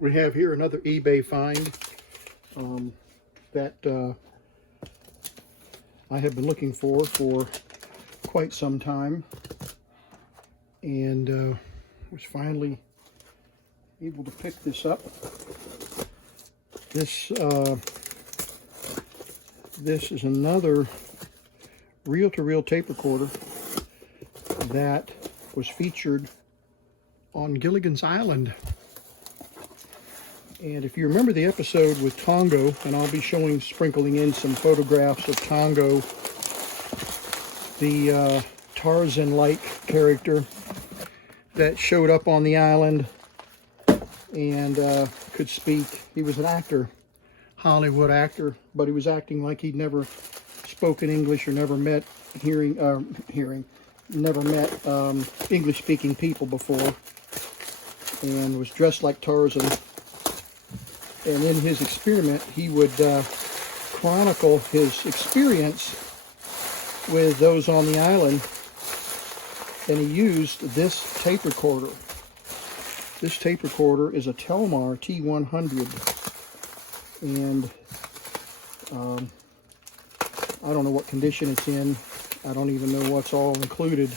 We have here another eBay find that I have been looking for quite some time, and was finally able to pick this up. This is another reel-to-reel tape recorder that was featured on Gilligan's Island. And if you remember the episode with Tongo, and I'll be sprinkling in some photographs of Tongo, the Tarzan-like character that showed up on the island and could speak. He was an actor, Hollywood actor, but he was acting like he'd never spoken English or never met English-speaking people before, and was dressed like Tarzan. And in his experiment, he would chronicle his experience with those on the island, and he used this tape recorder. This tape recorder is a Telmar T100, and I don't know what condition it's in. I don't even know what's all included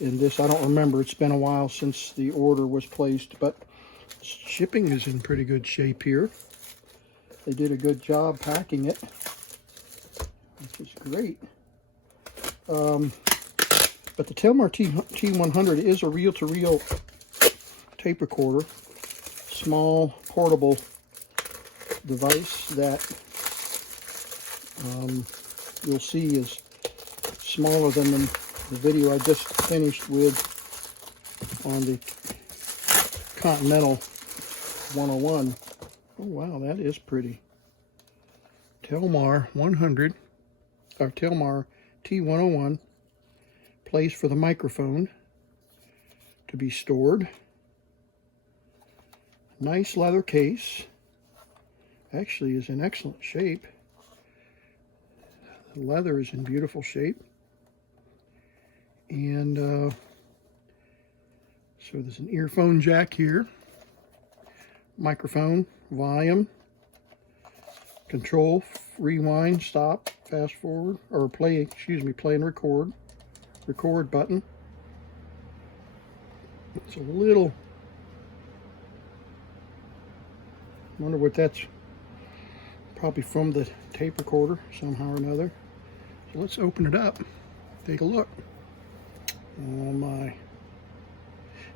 in this. I don't remember. It's been a while since the order was placed, but shipping is in pretty good shape here. They did a good job packing it, which is great. But the Telmar T100 is a reel-to-reel tape recorder, small portable device that you'll see is smaller than the video I just finished with on the Continental 101. Oh wow, that is pretty. Telmar 100, or Telmar T101, place for the microphone to be stored. Nice leather case. Actually is in excellent shape. The leather is in beautiful shape. And so there's an earphone jack here, microphone, volume, control, rewind, stop, fast forward, or play, play and record button. It's a little, I wonder what that's, probably from the tape recorder somehow or another. So let's open it up, take a look. Oh my.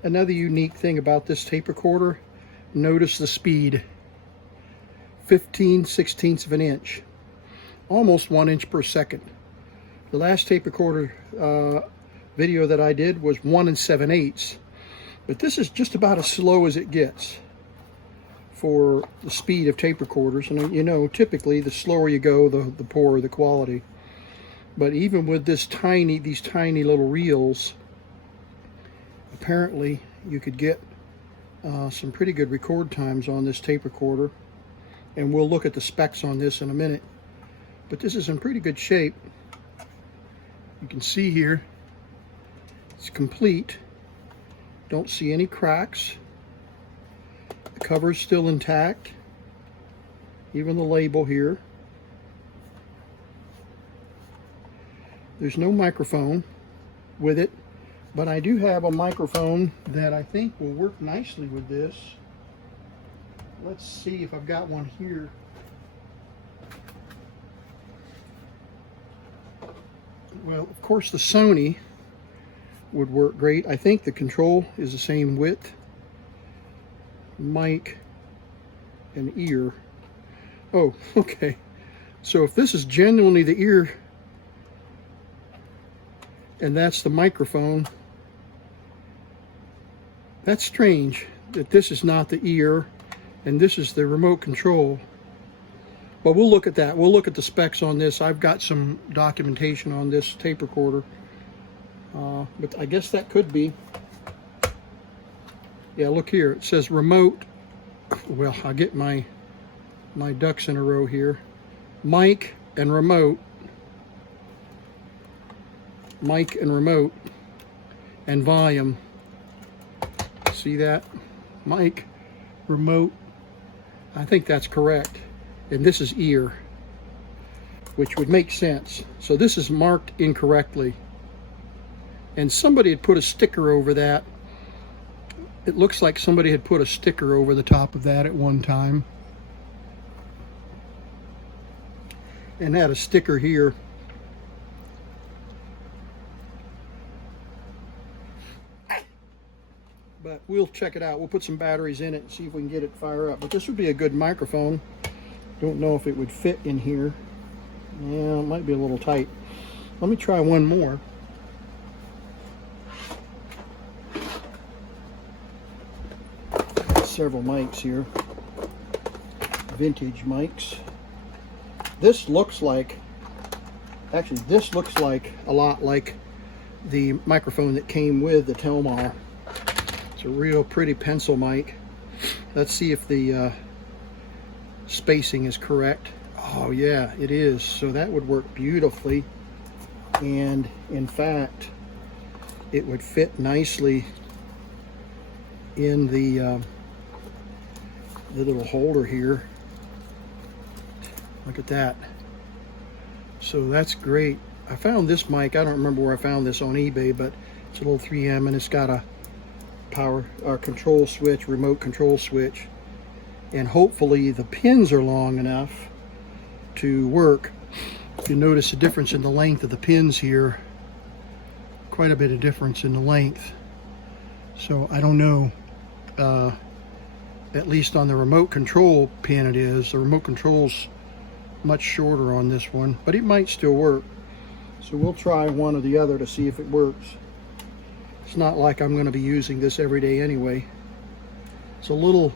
Another unique thing about this tape recorder, notice the speed. 15/16 of an inch. Almost 1 inch per second. The last tape recorder video that I did was 1 7/8. But this is just about as slow as it gets for the speed of tape recorders. And you know, typically the slower you go, the poorer the quality. But even with these tiny little reels, apparently you could get some pretty good record times on this tape recorder. And we'll look at the specs on this in a minute. But this is in pretty good shape. You can see here, it's complete. Don't see any cracks. The cover's still intact. Even the label here. There's no microphone with it, but I do have a microphone that I think will work nicely with this. Let's see if I've got one here. Well, of course the Sony would work great. I think the control is the same width. Mic and ear. Oh, okay. So if this is genuinely the ear and that's the microphone, that's strange that this is not the ear and this is the remote control. But we'll look at that. We'll look at the specs on this. I've got some documentation on this tape recorder. But I guess that could be. Yeah, look here. It says remote. Well, I'll get my ducks in a row here. Mic and remote. Mic and remote. And volume. See that? Mic remote. I think that's correct. And this is ear, which would make sense. So this is marked incorrectly. And somebody had put a sticker over that. It looks like somebody had put a sticker over the top of that at one time. And had a sticker here. But we'll check it out. We'll put some batteries in it and see if we can get it to fire up. But this would be a good microphone. Don't know if it would fit in here. Yeah, it might be a little tight. Let me try one more. Several mics here. Vintage mics. This looks like, actually this looks like a lot like the microphone that came with the Telmar. A real pretty pencil mic. Let's see if the spacing is correct. Oh yeah, it is. So that would work beautifully, and in fact it would fit nicely in the little holder here. Look at that. So that's great. I found this mic, I don't remember where I found this on eBay, but it's a little 3M and it's got a power or control switch, remote control switch, and hopefully the pins are long enough to work. You notice a difference in the length of the pins here, quite a bit of difference in the length. So I don't know, at least on the remote control pin it is. The remote control's much shorter on this one, but it might still work. So we'll try one or the other to see if it works. It's not like I'm going to be using this every day anyway. It's a little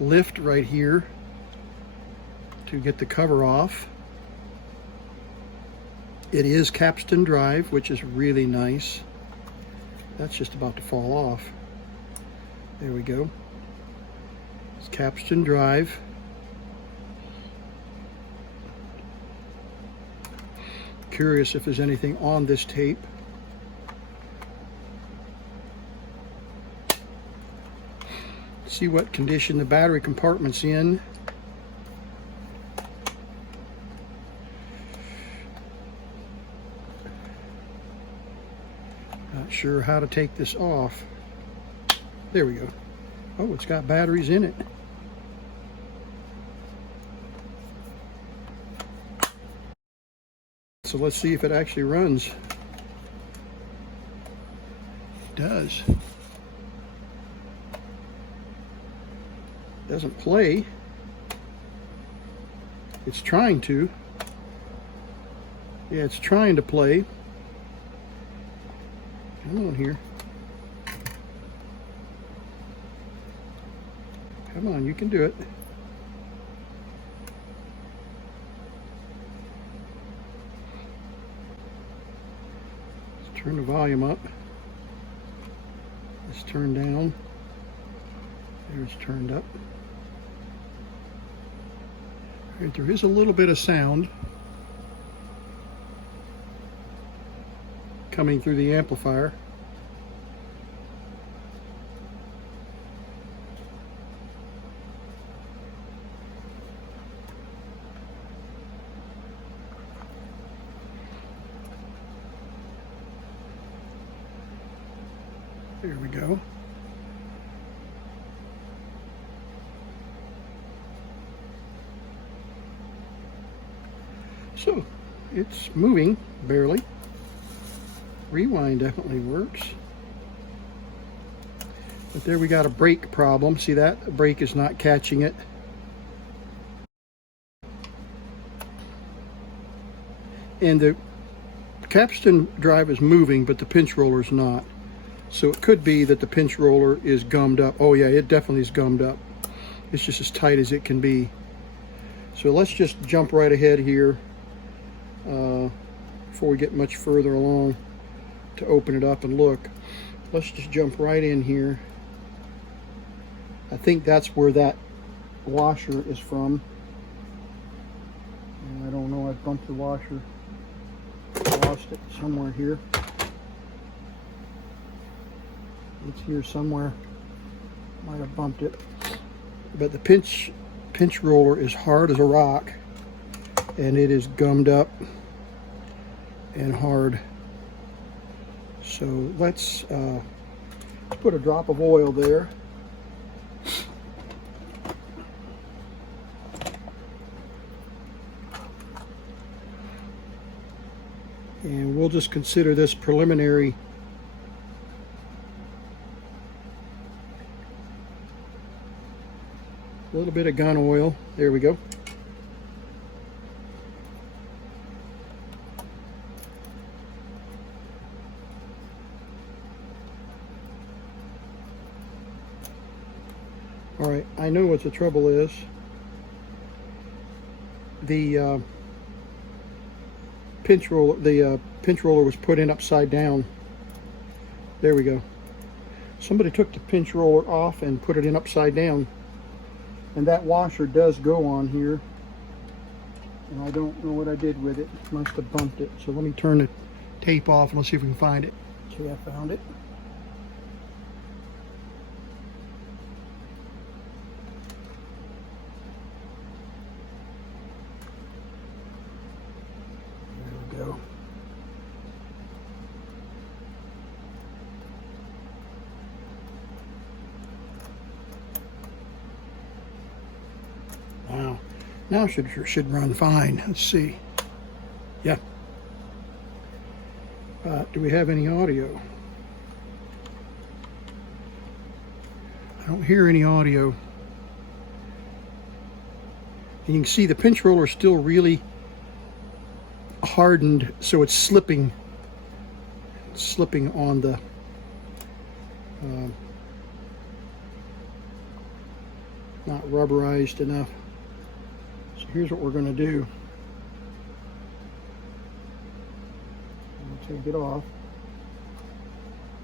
lift right here to get the cover off. It is capstan drive, which is really nice. That's just about to fall off. There we go. It's capstan drive. Curious if there's anything on this tape. See what condition the battery compartment's in. Not sure how to take this off. There we go. Oh, it's got batteries in it. So let's see if it actually runs. It does. Doesn't play. It's trying to. Yeah, it's trying to play. Come on here. Come on, you can do it. Let's turn the volume up. Let's turn down. There's turned up. All right, there is a little bit of sound coming through the amplifier. There we go. So it's moving barely. Rewind definitely works. But there we got a brake problem. See that? The brake is not catching it. And the capstan drive is moving, but the pinch roller is not. So it could be that the pinch roller is gummed up. Oh yeah, it definitely is gummed up. It's just as tight as it can be. So let's just jump right ahead here before we get much further along to open it up and look. Let's just jump right in here. I think that's where that washer is from. I don't know, I bumped the washer. I lost it somewhere here. It's here somewhere. Might have bumped it. but the pinch roller is hard as a rock, and it is gummed up and hard. So let's put a drop of oil there. And we'll just consider this preliminary. A little bit of gun oil. There we go. All right, I know what the trouble is. The pinch roller was put in upside down. There we go. Somebody took the pinch roller off and put it in upside down, and that washer does go on here, and I don't know what I did with it. Must have bumped it. So let me turn the tape off and let's see if we can find it. Okay, I found it. Go. Wow, now should run fine. Let's see. Yeah. Do we have any audio? I don't hear any audio. And you can see the pinch roller is still really hardened, so it's slipping on the not rubberized enough. So here's what we're going to do. We'll take it off,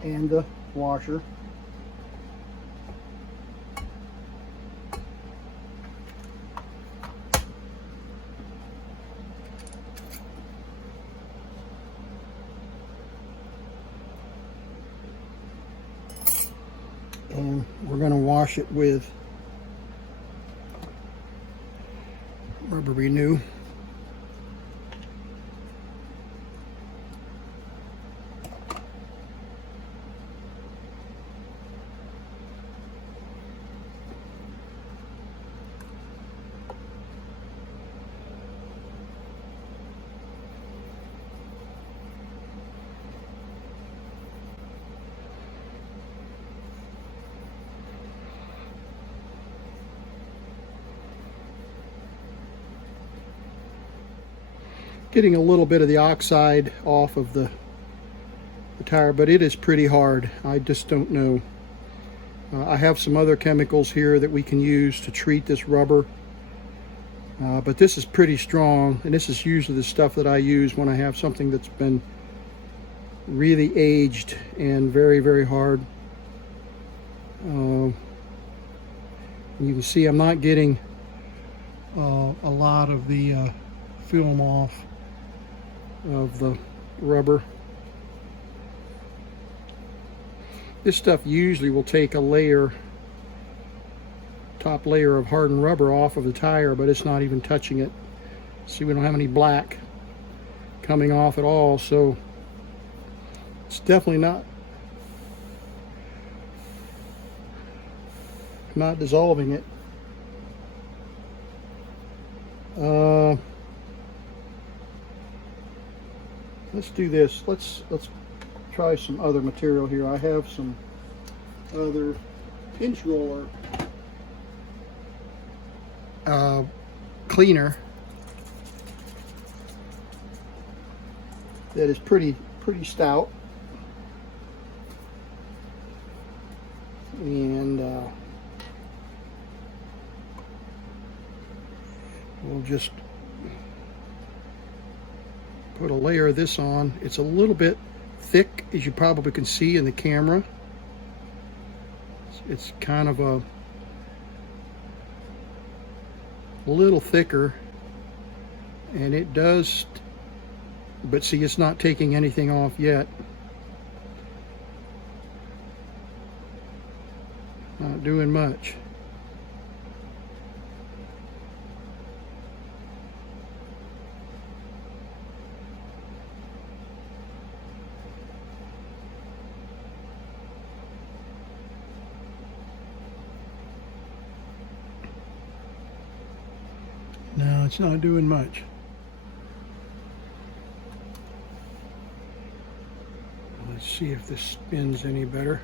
and the washer. And we're going to wash it with Rubber Renew. Getting a little bit of the oxide off of the tire, but it is pretty hard. I just don't know. I have some other chemicals here that we can use to treat this rubber, but this is pretty strong, and this is usually the stuff that I use when I have something that's been really aged and very, very hard. You can see I'm not getting a lot of the film off of the rubber. This stuff usually will take a top layer of hardened rubber off of the tire, but it's not even touching it. See, we don't have any black coming off at all, so it's definitely not dissolving it. Let's do this. Let's try some other material here. I have some other pinch roller cleaner that is pretty stout, and we'll just put a layer of this on. It's a little bit thick, as you probably can see in the camera. It's kind of a little thicker, and it does, but see, it's not taking anything off yet. Not doing much. That's not doing much. Let's see if this spins any better.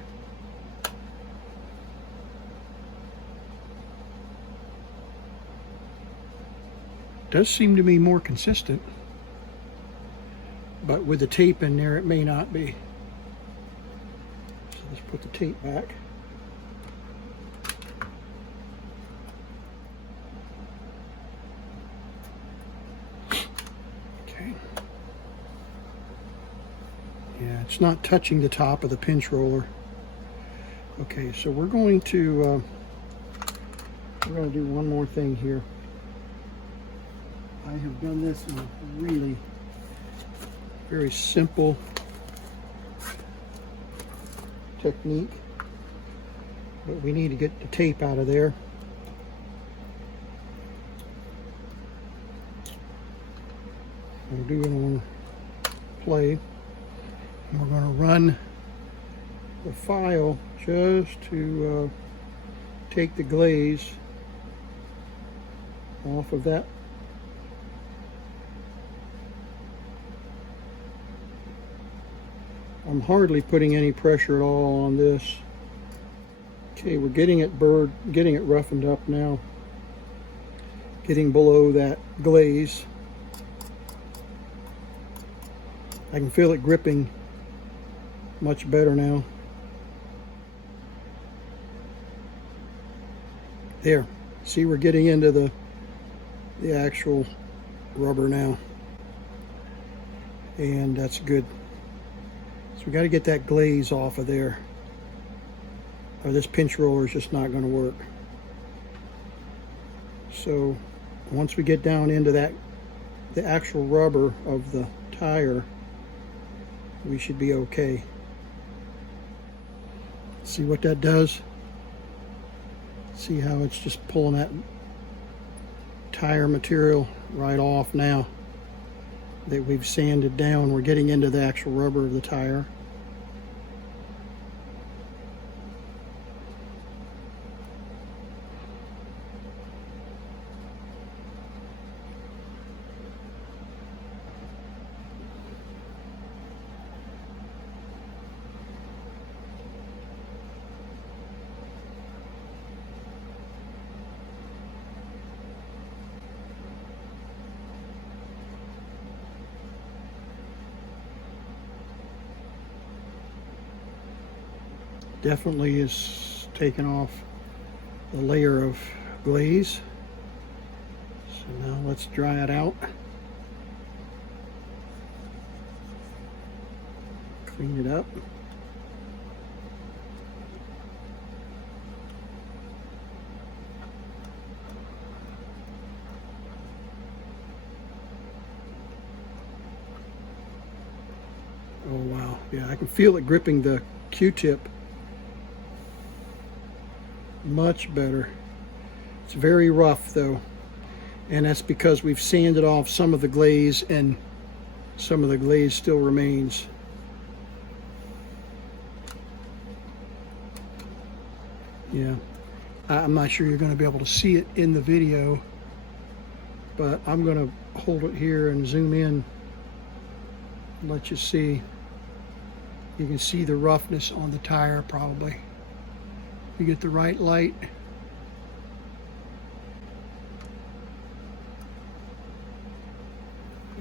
Does seem to be more consistent, but with the tape in there, it may not be. So let's put the tape back. Okay. Yeah, it's not touching the top of the pinch roller. Okay, so we're going to do one more thing here. I have done this in a really very simple technique, but we need to get the tape out of there. We'll do it on play. And we're going to run the file just to take the glaze off of that. I'm hardly putting any pressure at all on this. Okay, we're getting it roughened up now. Getting below that glaze. I can feel it gripping much better now. There. See, we're getting into the actual rubber now. And that's good. We got to get that glaze off of there, or this pinch roller is just not going to work. So once we get down into the actual rubber of the tire, we should be okay. See what that does? See how it's just pulling that tire material right off now that we've sanded down. We're getting into the actual rubber of the tire. Definitely is taking off the layer of glaze. So now let's dry it out. Clean it up. Oh wow, yeah, I can feel it gripping the Q-tip much better. It's very rough though, and that's because we've sanded off some of the glaze and some of the glaze still remains. Yeah, I'm not sure you're going to be able to see it in the video, but I'm going to hold it here and zoom in and let you see. You can see the roughness on the tire probably. You get the right light.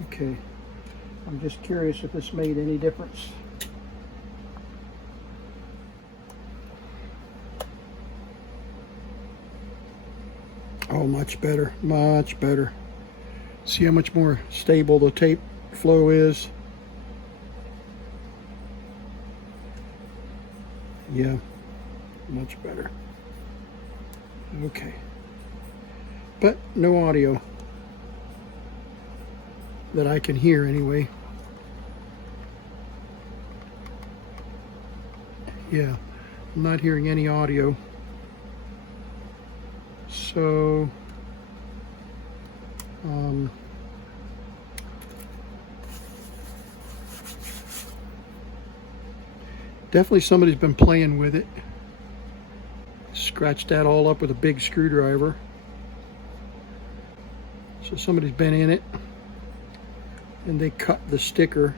Okay, I'm just curious if this made any difference. Oh, much better, much better. See how much more stable the tape flow is? Yeah. Much better. Okay. But no audio that I can hear anyway. Yeah, I'm not hearing any audio. So definitely somebody's been playing with it. Scratched that all up with a big screwdriver. So somebody's been in it and they cut the sticker,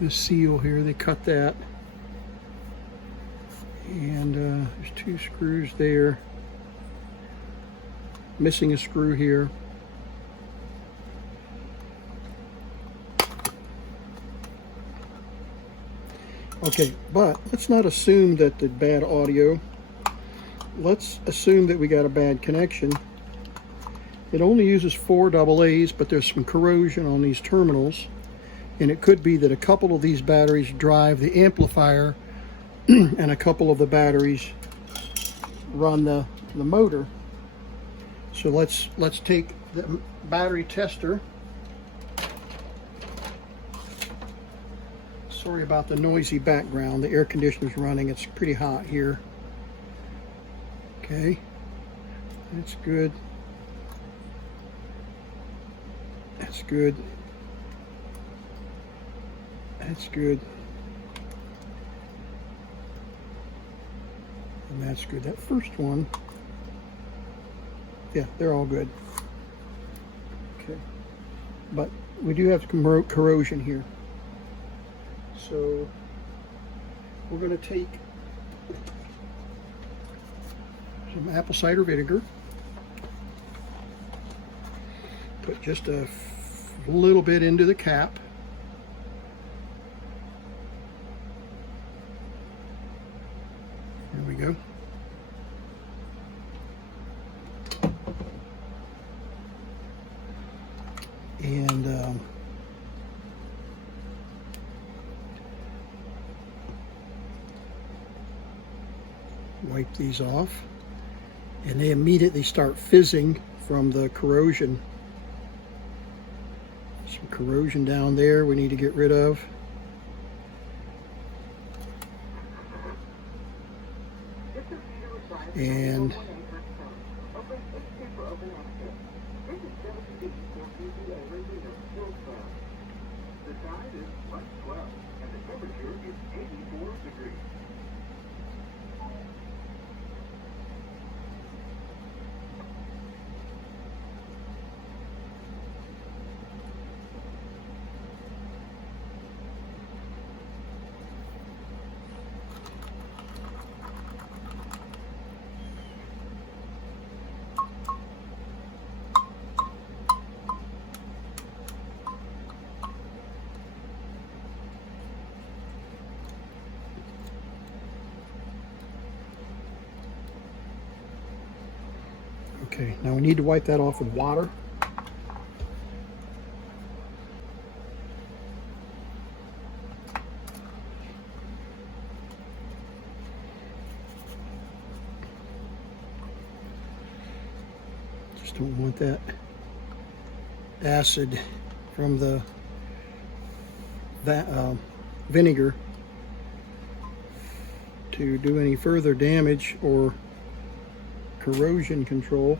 the seal here, they cut that. And there's 2 screws there. Missing a screw here. Okay, but let's not assume that the bad audio. Let's assume that we got a bad connection. It only uses 4 AA's, but there's some corrosion on these terminals. And it could be that a couple of these batteries drive the amplifier and a couple of the batteries run the motor. So let's take the battery tester. Sorry about the noisy background. The air conditioner's running. It's pretty hot here. Okay, that's good. That's good. That's good. And that's good. That first one, yeah, they're all good. Okay, but we do have corrosion here. So we're going to take some apple cider vinegar, put just a little bit into the cap. There we go. And wipe these off, and they immediately start fizzing from the corrosion. Some corrosion down there we need to get rid of. And okay, now we need to wipe that off with water. Just don't want that acid from the vinegar to do any further damage or corrosion control.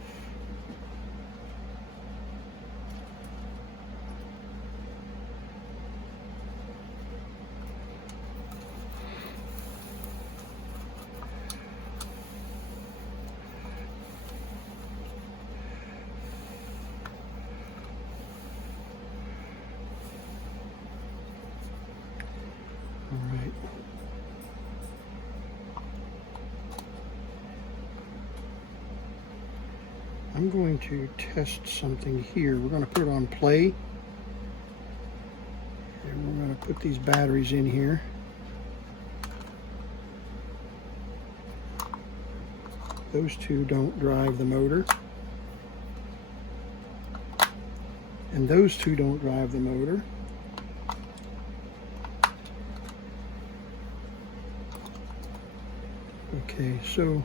All right. I'm going to test something here. We're going to put it on play, and we're going to put these batteries in here. Those 2 don't drive the motor, and those 2 don't drive the motor. Okay, so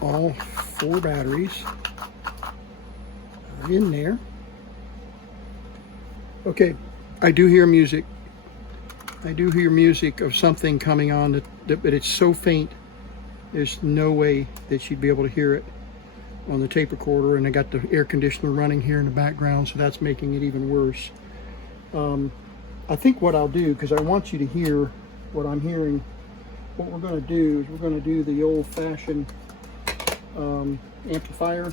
all 4 batteries are in there. Okay, I do hear music. I do hear music of something coming on, but it's so faint, there's no way that you'd be able to hear it on the tape recorder, and I got the air conditioner running here in the background, so that's making it even worse. I think what I'll do, because I want you to hear what I'm hearing, what we're going to do is we're going to do the old-fashioned amplifier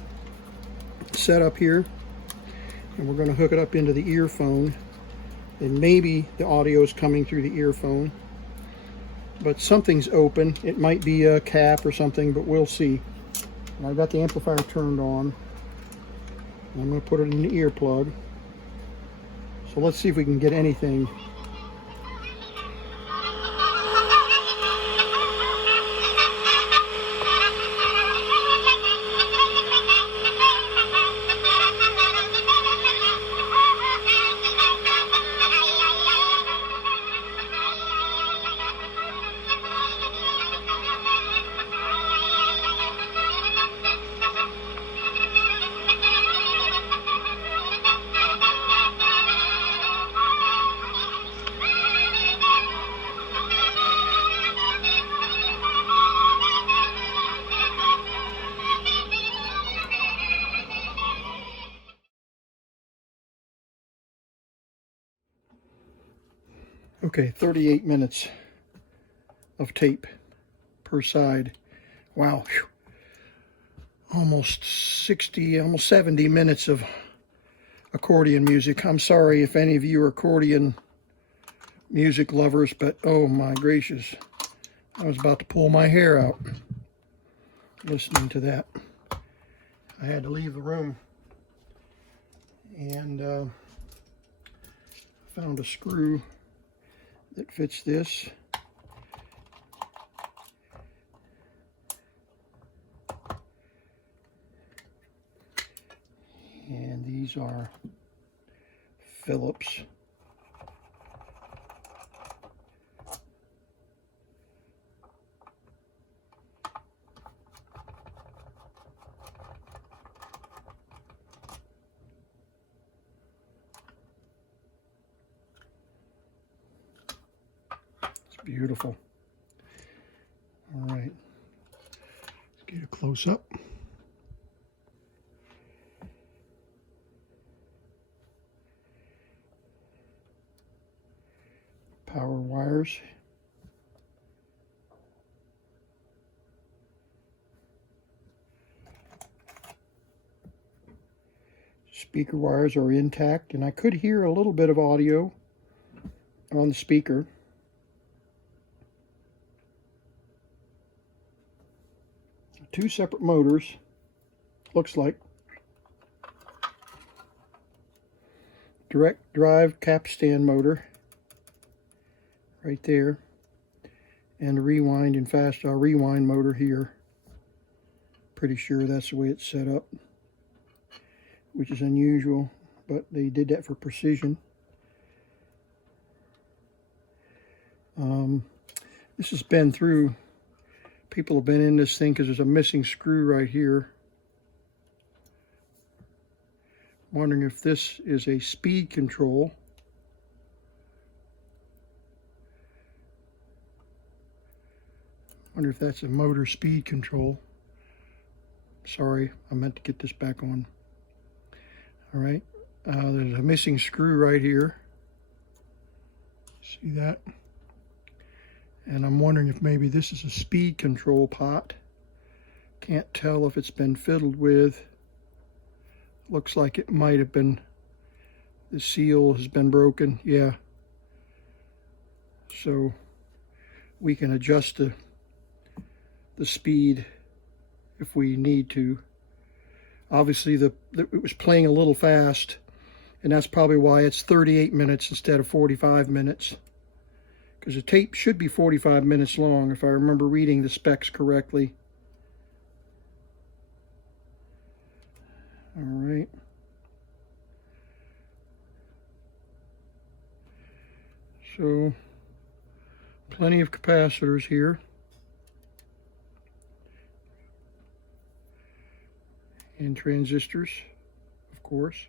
setup here, and we're going to hook it up into the earphone, and maybe the audio is coming through the earphone, but something's open. It might be a cap or something, but we'll see. And I've got the amplifier turned on. I'm going to put it in the earplug. So let's see if we can get anything. Okay, 38 minutes of tape per side. Wow. Whew. Almost 60, almost 70 minutes of accordion music. I'm sorry if any of you are accordion music lovers, but oh my gracious. I was about to pull my hair out listening to that. I had to leave the room and found a screw that fits this. And these are Phillips. Beautiful. All right, let's get a close up. Power wires. Speaker wires are intact, and I could hear a little bit of audio on the speaker. Two separate motors, looks like. Direct drive capstan motor right there, and a rewind and fast rewind motor here. Pretty sure that's the way it's set up, which is unusual, but they did that for precision. This has been through. People have been in this thing because there's a missing screw right here. Wondering if this is a speed control. Wonder if that's a motor speed control. Sorry, I meant to get this back on. All right, there's a missing screw right here. See that? And I'm wondering if maybe this is a speed control pot. Can't tell if it's been fiddled with. Looks like it might have been. The seal has been broken. Yeah. So we can adjust the speed if we need to. Obviously it was playing a little fast, and that's probably why it's 38 minutes instead of 45 minutes. Because the tape should be 45 minutes long, if I remember reading the specs correctly. All right. So, plenty of capacitors here. And transistors, of course.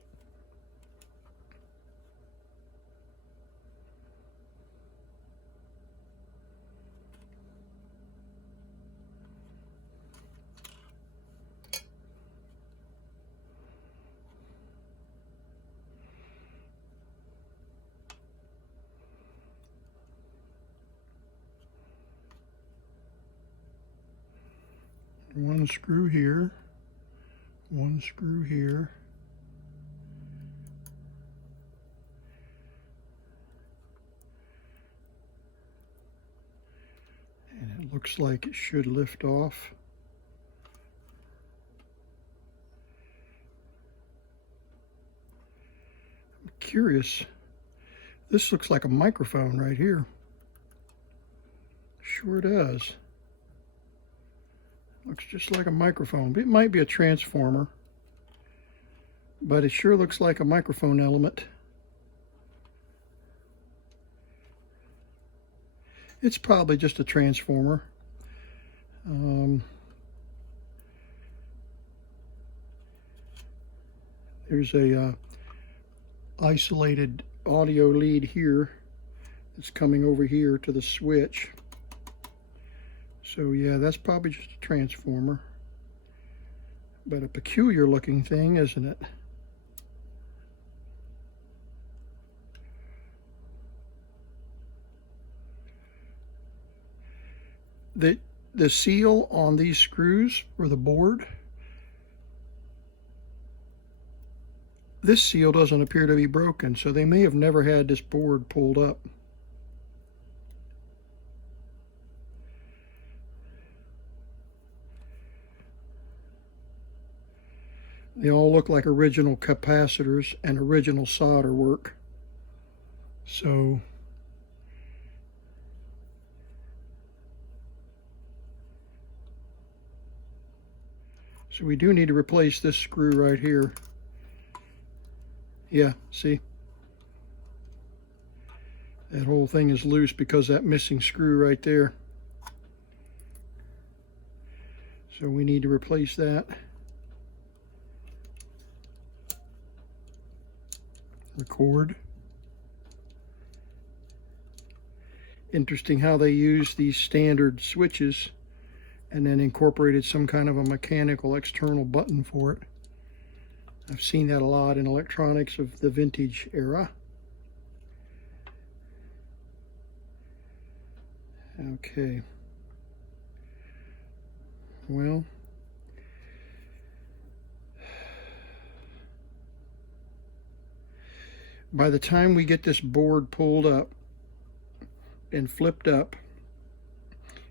One screw here, one screw here. It looks like it should lift off. I'm curious. This looks like a microphone right here. Sure does. Looks just like a microphone. It might be a transformer, but it sure looks like a microphone element. It's probably just a transformer. There's a isolated audio lead here that's coming over here to the switch. So yeah, that's probably just a transformer. But a peculiar looking thing, isn't it? The seal on these screws for the board, this seal doesn't appear to be broken, so they may have never had this board pulled up. They all look like original capacitors and original solder work. So we do need to replace this screw right here. Yeah, see? That whole thing is loose because that missing screw right there. So we need to replace that. Record. Interesting how they use these standard switches and then incorporated some kind of a mechanical external button for it. I've seen that a lot in electronics of the vintage era. Okay. Well, by the time we get this board pulled up and flipped up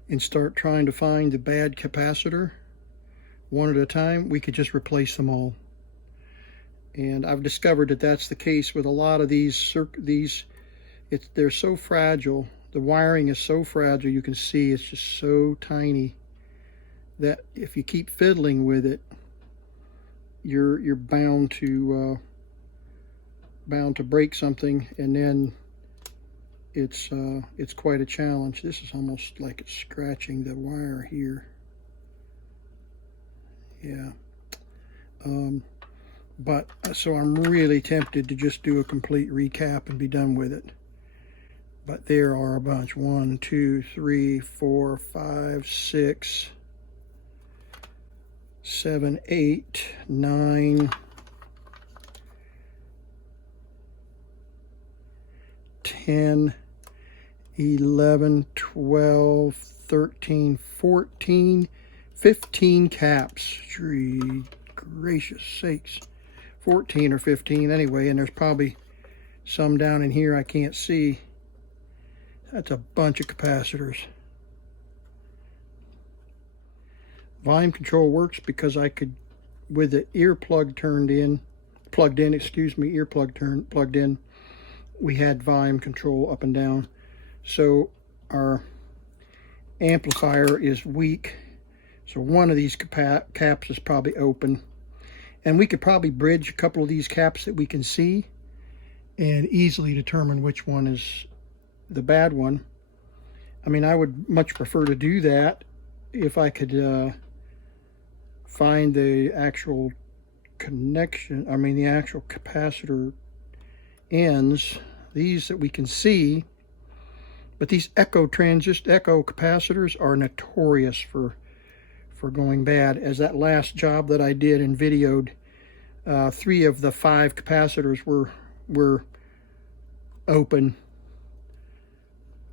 and start trying to find the bad capacitor one at a time, we could just replace them all. And I've discovered that that's the case with a lot of these. They're so fragile. The wiring is so fragile. You can see it's just so tiny that if you keep fiddling with it, you're bound to break something, and then it's quite a challenge. This is almost like it's scratching the wire here. Yeah. But so I'm really tempted to just do a complete recap and be done with it. But there are a bunch. 1, 2, 3, 4, 5, 6, 7, 8, 9, 10, 11, 12, 13, 14, 15 caps. Gee, gracious sakes. 14 or 15 anyway, and there's probably some down in here I can't see. That's a bunch of capacitors. Volume control works because I could, with the earplug plugged in, we had volume control up and down. So our amplifier is weak, so one of these caps is probably open. And we could probably bridge a couple of these caps that we can see and easily determine which one is the bad one. I mean, I would much prefer to do that if I could find the actual connection, the actual capacitor ends, these that we can see. But these echo capacitors are notorious for going bad, as that last job that I did and videoed, 3 of the 5 capacitors were open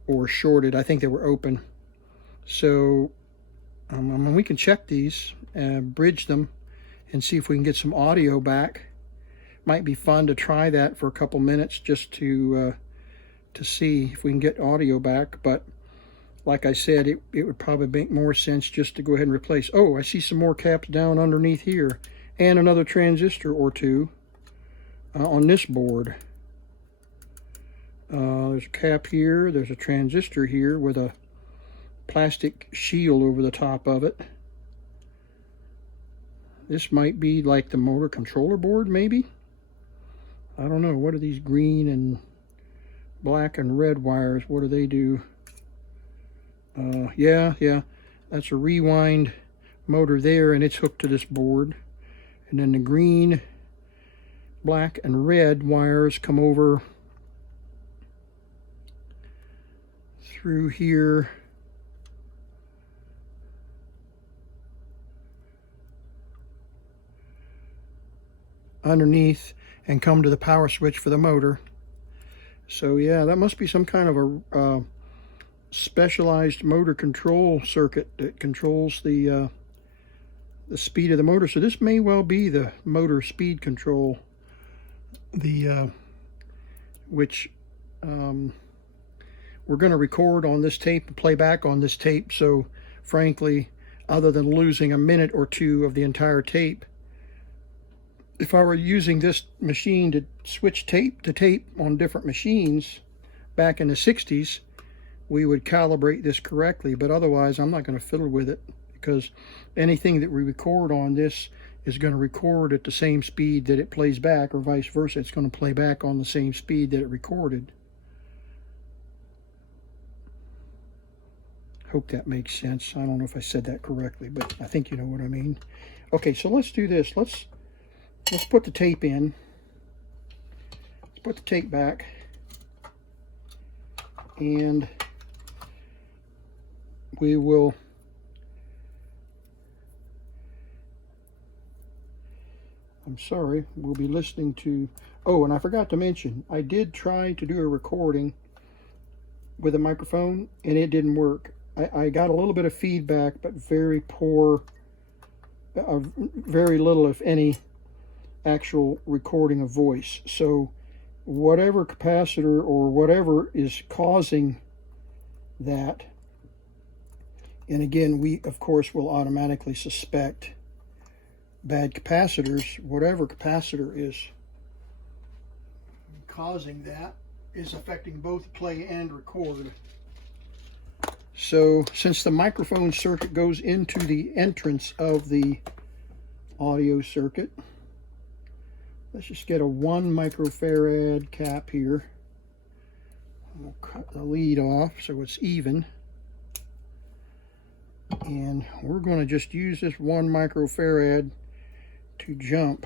or shorted. I think they were open. So we can check these, bridge them, and see if we can get some audio back. Might be fun to try that for a couple minutes just to see if we can get audio back. But like I said, it would probably make more sense just to go ahead and replace. Oh, I see some more caps down underneath here, and another transistor or two on this board. There's a cap here, there's a transistor here with a plastic shield over the top of it. This might be like the motor controller board, maybe? I don't know. What are these green and black and red wires? What do they do? Yeah, that's a rewind motor there, and it's hooked to this board. And then the green, black, and red wires come over through here. Underneath and come to the power switch for the motor. So yeah, that must be some kind of a specialized motor control circuit that controls the speed of the motor. So this may well be the motor speed control, which we're going to record on this tape and play back on this tape. So frankly, other than losing a minute or two of the entire tape, if I were using this machine to switch tape to tape on different machines back in the 60s, we would calibrate this correctly. But otherwise, I'm not going to fiddle with it, because anything that we record on this is going to record at the same speed that it plays back, or vice versa. It's going to play back on the same speed that it recorded. Hope that makes sense. I don't know if I said that correctly, but I think you know what I mean. Okay, so let's do this. Let's put the tape in. Let's put the tape back. And we will we'll be listening to, oh, and I forgot to mention, I did try to do a recording with a microphone, and it didn't work. I got a little bit of feedback, but very poor, very little, if any, actual recording of voice. So whatever capacitor or whatever is causing that, and again, we of course will automatically suspect bad capacitors. Whatever capacitor is causing that is affecting both play and record. So since the microphone circuit goes into the entrance of the audio circuit, let's just get a 1 microfarad cap here. We'll cut the lead off so it's even. And we're going to just use this 1 microfarad to jump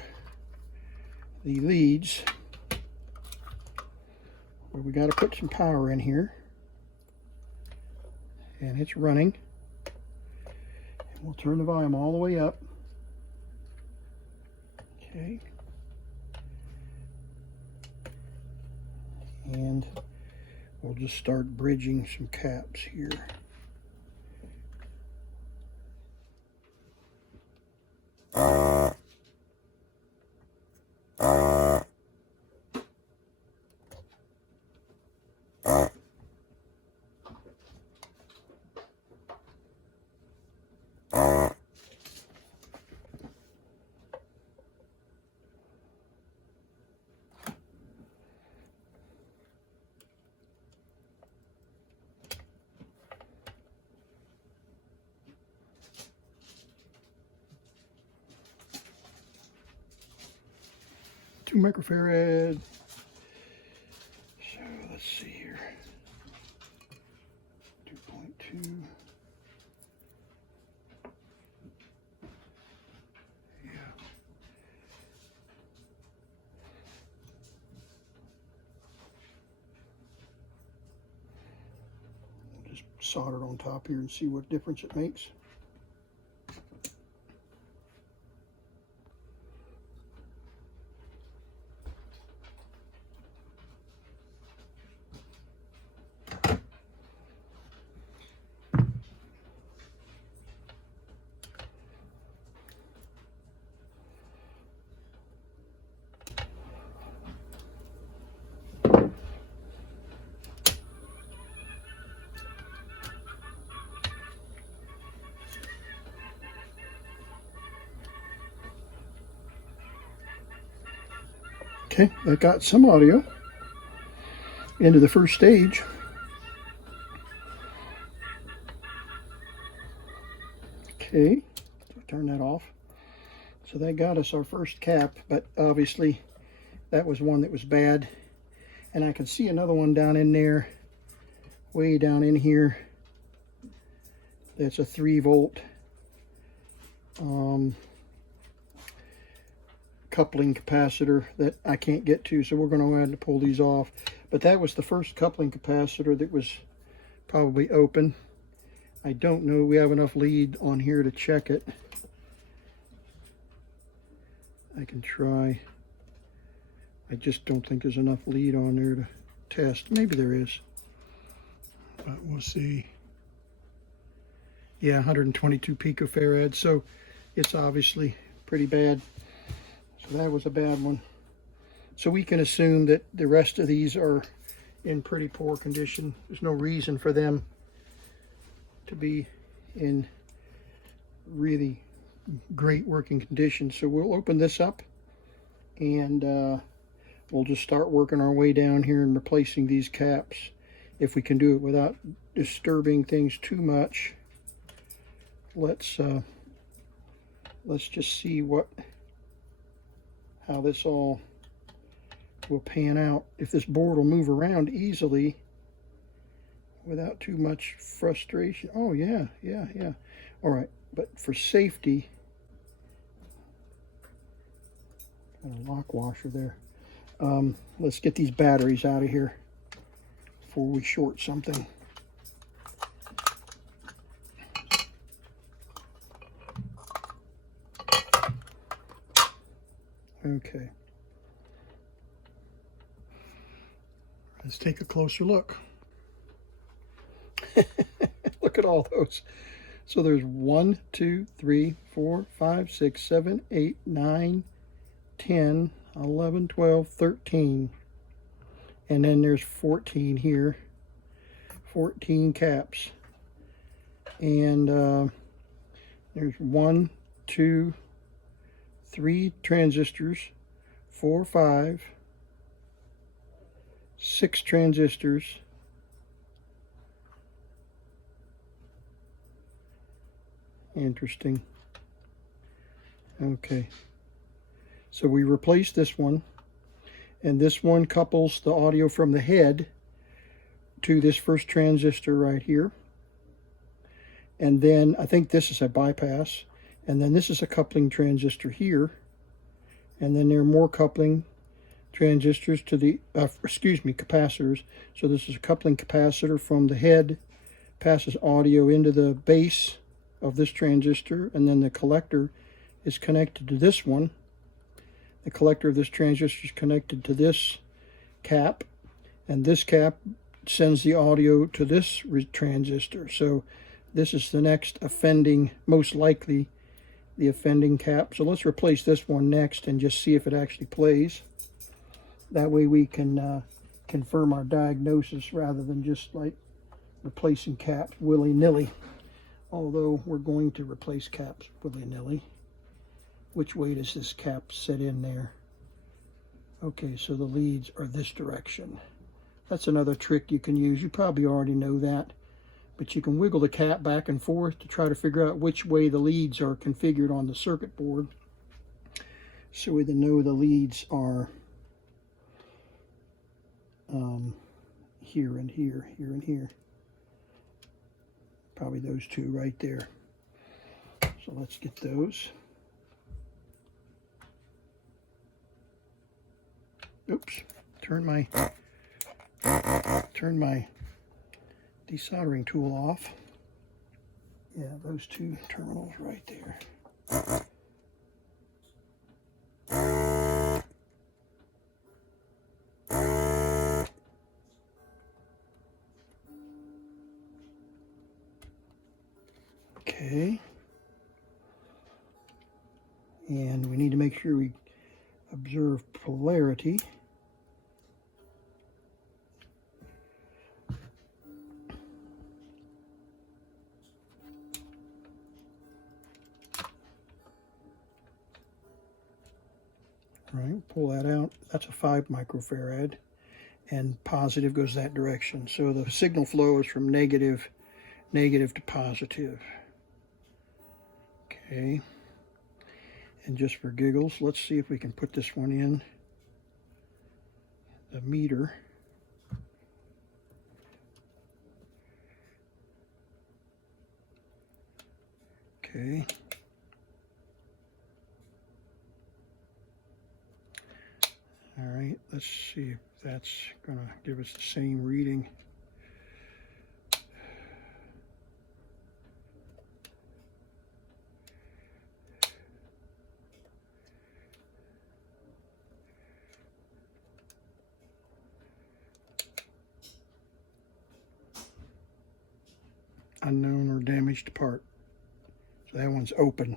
the leads. But we got to put some power in here. And it's running. And we'll turn the volume all the way up. Okay. And we'll just start bridging some caps here. Two microfarad. So let's see here. 2.2. Yeah. We'll just solder it on top here and see what difference it makes. Okay, that got some audio into the first stage. Okay, so turn that off. So that got us our first cap, but obviously that was one that was bad. And I can see another one down in there, way down in here. That's a 3-volt coupling capacitor that I can't get to, so we're going to have to pull these off. But that was the first coupling capacitor that was probably open. I don't know, we have enough lead on here to check it. I can try. I just don't think there's enough lead on there to test. Maybe there is, but we'll see. Yeah, 122 picofarads, so it's obviously pretty bad. So that was a bad one. So we can assume that the rest of these are in pretty poor condition. There's no reason for them to be in really great working condition. So we'll open this up and we'll just start working our way down here and replacing these caps if we can do it without disturbing things too much. Let's just see how this all will pan out. If this board will move around easily without too much frustration. Oh yeah. All right, but for safety, got a lock washer there. Let's get these batteries out of here before we short something. Okay. Let's take a closer look. Look at all those. So there's 1, 2, 3, 4, 5, 6, 7, 8, 9, 10, 11, 12, 13. And then there's 14 here. 14 caps. And there's 1, 2, 3 transistors, 4, 5, 6 transistors, interesting. Okay, so we replaced this one, and this one couples the audio from the head to this first transistor right here, and then I think this is a bypass, and then this is a coupling transistor here, and then there are more coupling transistors to the, capacitors. So this is a coupling capacitor from the head, passes audio into the base of this transistor, and then the collector is connected to this one. The collector of this transistor is connected to this cap, and this cap sends the audio to this transistor. So this is the next offending, most likely the offending cap. So let's replace this one next and just see if it actually plays. That way we can confirm our diagnosis rather than just like replacing caps willy-nilly. Although we're going to replace caps willy-nilly. Which way does this cap sit in there? Okay, so the leads are this direction. That's another trick you can use. You probably already know that. But you can wiggle the cap back and forth to try to figure out which way the leads are configured on the circuit board. So we know the leads are here and here, here and here. Probably those two right there. So let's get those. Oops, turn my desoldering tool off. Yeah, those two terminals right there. Okay. And we need to make sure we observe polarity. All right, pull that out. That's a 5 microfarad, and positive goes that direction. So the signal flow is from negative to positive. Okay. And just for giggles, let's see if we can put this one in the meter. Okay. All right, let's see if that's going to give us the same reading. Unknown or damaged part. So that one's open.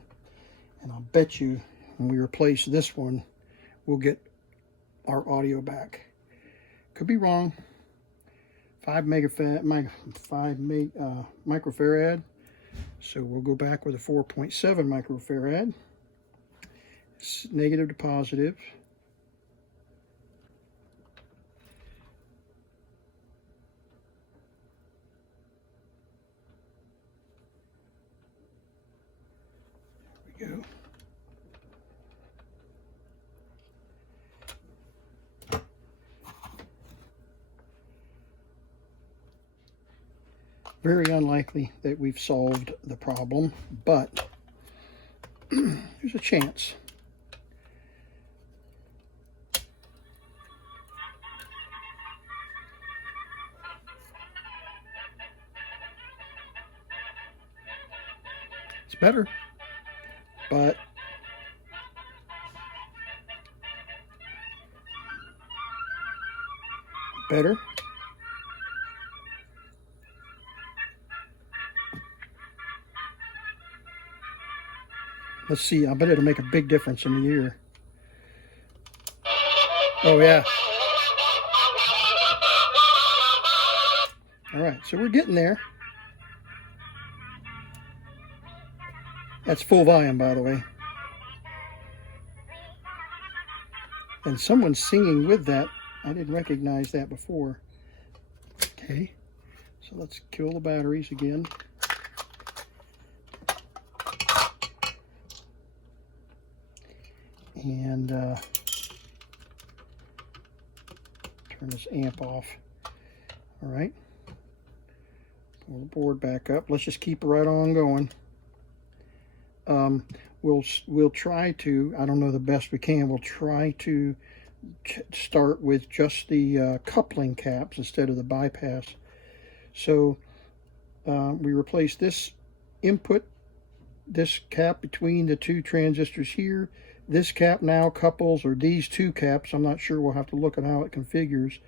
And I'll bet you when we replace this one, we'll get our audio back. Could be wrong. 5 microfarad. So we'll go back with a 4.7 microfarad. It's negative to positive. There we go. Very unlikely that we've solved the problem, but there's a chance. It's better, but better. Let's see, I bet it'll make a big difference in the ear. Oh yeah. All right, so we're getting there. That's full volume, by the way. And someone's singing with that. I didn't recognize that before. Okay, so let's kill the batteries again. And turn this amp off. All right, pull the board back up. Let's just keep right on going. We'll try to, I don't know the best we can, we'll try to start with just the coupling caps instead of the bypass. So we replace this input, this cap between the 2 transistors here. This cap now couples, or these 2 caps, I'm not sure, we'll have to look at how it configures.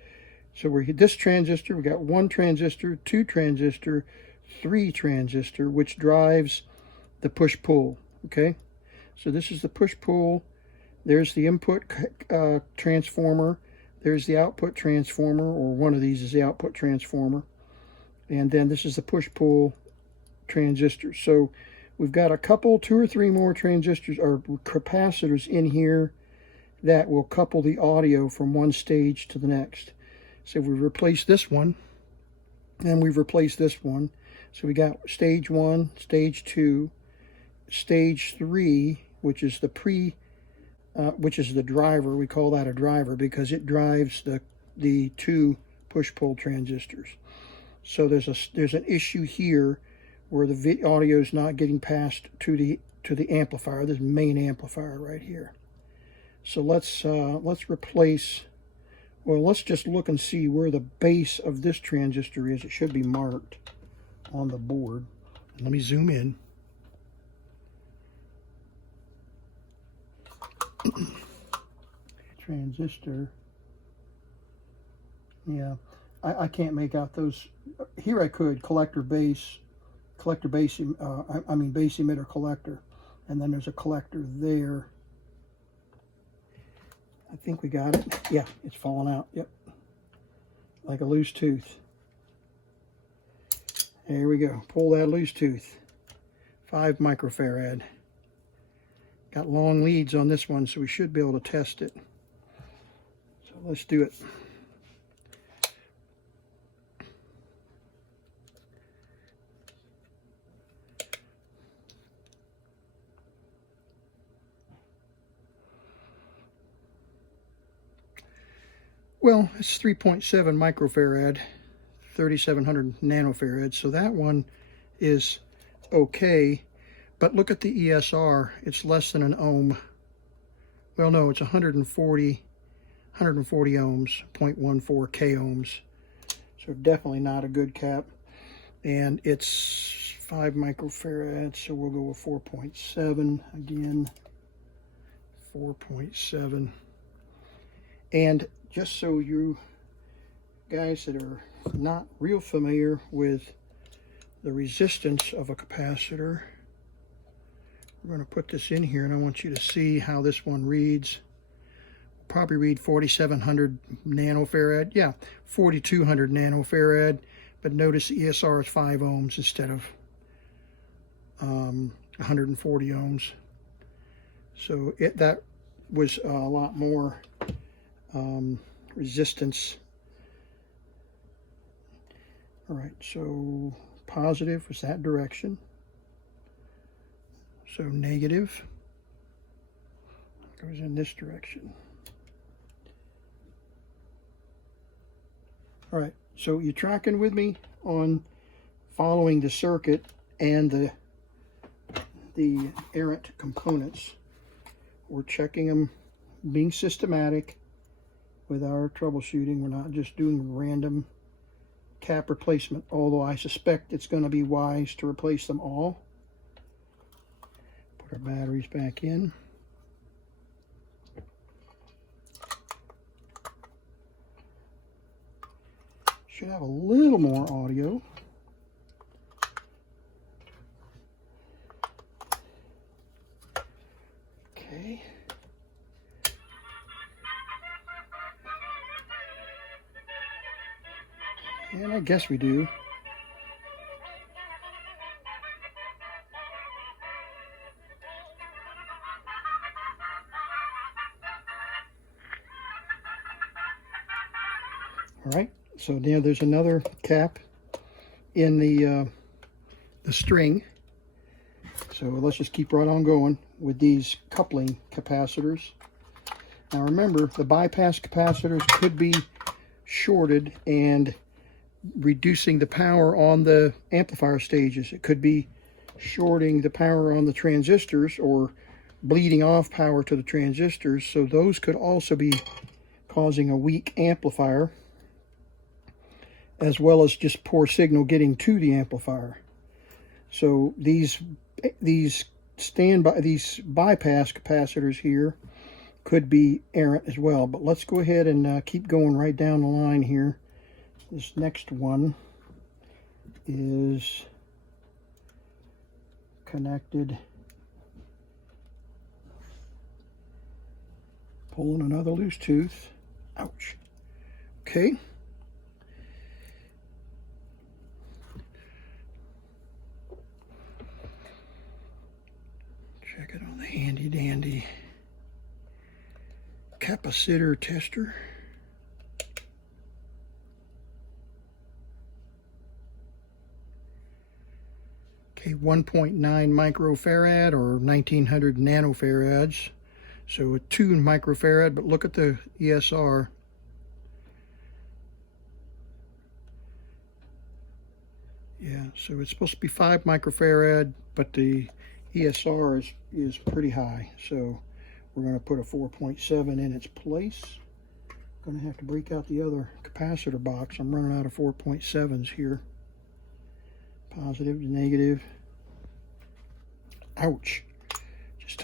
So we're this transistor, we got 1 transistor, 2 transistor, 3 transistor, which drives the push-pull, okay? So this is the push-pull. There's the input transformer. There's the output transformer, or one of these is the output transformer. And then this is the push-pull transistor. So we've got a couple, 2 or 3 more transistors or capacitors in here that will couple the audio from one stage to the next. So we've replaced this one, and we've replaced this one. So we got stage 1, stage 2, stage 3, which is the which is the driver. We call that a driver because it drives the 2 push-pull transistors. So there's an issue here where the audio is not getting passed to the amplifier, this main amplifier right here. So let's replace. Well, let's just look and see where the base of this transistor is. It should be marked on the board. Let me zoom in. Transistor. Yeah, I can't make out those. Here I could, collector base, I mean base emitter collector. And then there's a collector there. I think we got it. Yeah, it's falling out. Yep. Like a loose tooth. There we go. Pull that loose tooth. 5 microfarad. Got long leads on this one, so we should be able to test it. So let's do it. Well, it's 3.7 microfarad, 3,700 nanofarads, so that one is okay. But look at the ESR, it's less than an ohm. Well, no, it's 140 ohms, 0.14 k ohms. So definitely not a good cap. And it's 5 microfarads, so we'll go with 4.7 again. 4.7. And just so you guys that are not real familiar with the resistance of a capacitor, we're going to put this in here, and I want you to see how this one reads. We'll probably read 4,700 nanofarad. Yeah, 4,200 nanofarad. But notice the ESR is 5 ohms instead of 140 ohms. So that was a lot more resistance. All right, so positive was that direction. So negative goes in this direction. All right, so you're tracking with me on following the circuit and the errant components. We're checking them, being systematic with our troubleshooting. We're not just doing random cap replacement, although I suspect it's going to be wise to replace them all. Put our batteries back in. Should have a little more audio. Okay. And I guess we do. All right, so now there's another cap in the string. So let's just keep right on going with these coupling capacitors. Now remember, the bypass capacitors could be shorted and reducing the power on the amplifier stages. It could be shorting the power on the transistors or bleeding off power to the transistors. So those could also be causing a weak amplifier, as well as just poor signal getting to the amplifier. So these bypass capacitors here could be errant as well. But let's go ahead and keep going right down the line here. This next one is connected. Pulling another loose tooth. Ouch. Okay. Check it on the handy dandy capacitor tester. Okay, 1.9 microfarad or 1900 nanofarads. So a 2 microfarad, but look at the ESR. Yeah, so it's supposed to be 5 microfarad, but the ESR is pretty high. So we're going to put a 4.7 in its place. Going to have to break out the other capacitor box. I'm running out of 4.7s here. Positive to negative. Ouch. Just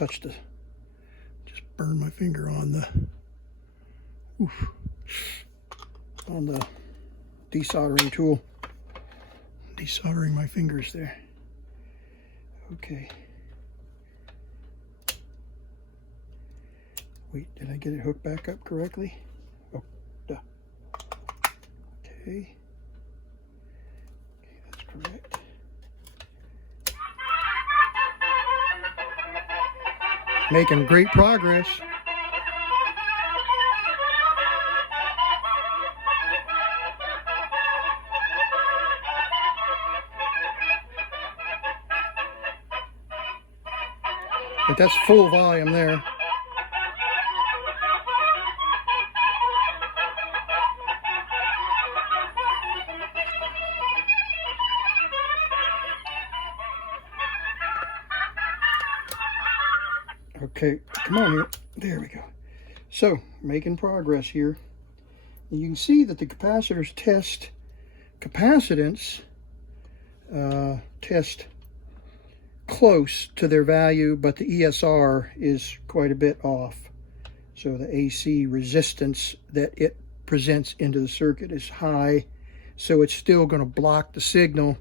burned my finger on the, on the desoldering tool. Desoldering my fingers there. Okay. Wait, did I get it hooked back up correctly? Oh, duh. Okay. Okay, that's correct. Making great progress. But that's full volume there. Okay, come on here. There we go. So, making progress here. And you can see that the capacitors test capacitance, test close to their value, but the ESR is quite a bit off. So the AC resistance that it presents into the circuit is high, so it's still going to block the signal